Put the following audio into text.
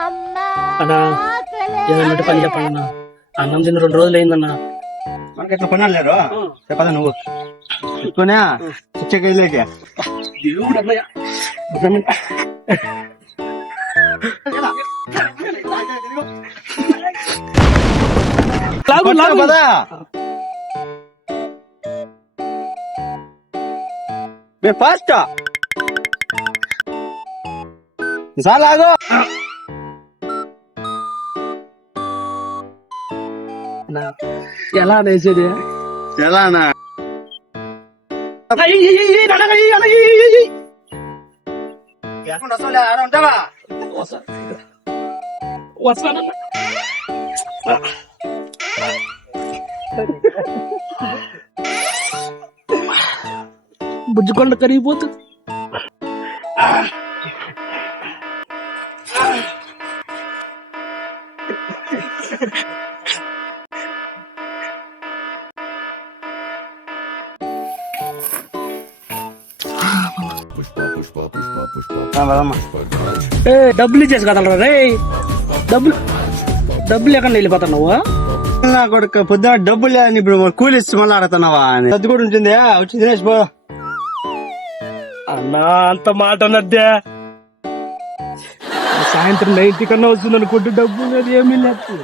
అన్నా ఏదన్నట్టు పని చెప్పండి అన్న. అన్నం తిన్న 2 రోజులు అయిందన్నా. మనకి ఎట్లా కొనాలి లేరు చెప్పదా నువ్వు కొనా చిచ్చకెళ్ళేకి దేవుడు అన్నయ్య. లాగు లాగు పదా ఫాస్ట్ సాలాగో అన్నా, ఎలా వేసేది ఎలానా ఉంటావా వస్తానన్నా. బుజ్జుకొండ కరిగిపోతుంది. డబ్బులు ఇచ్చేసి కదలరా రే. డబ్బులు ఎక్కడ వెళ్ళిపోతావు నువ్వు? నా కొడుకు పొద్దున డబ్బులు లేదని ఇప్పుడు కూలి ఇచ్చి మళ్ళీ ఆడుతున్నావా అని అది కూడా ఉంటుంది వచ్చి తినేసి పో అన్నా అంత మాట అన్నద్దే. సాయంత్రం 9 కన్నా వస్తుంది అనుకుంటే డబ్బు లేదు, ఏమీ లేదు.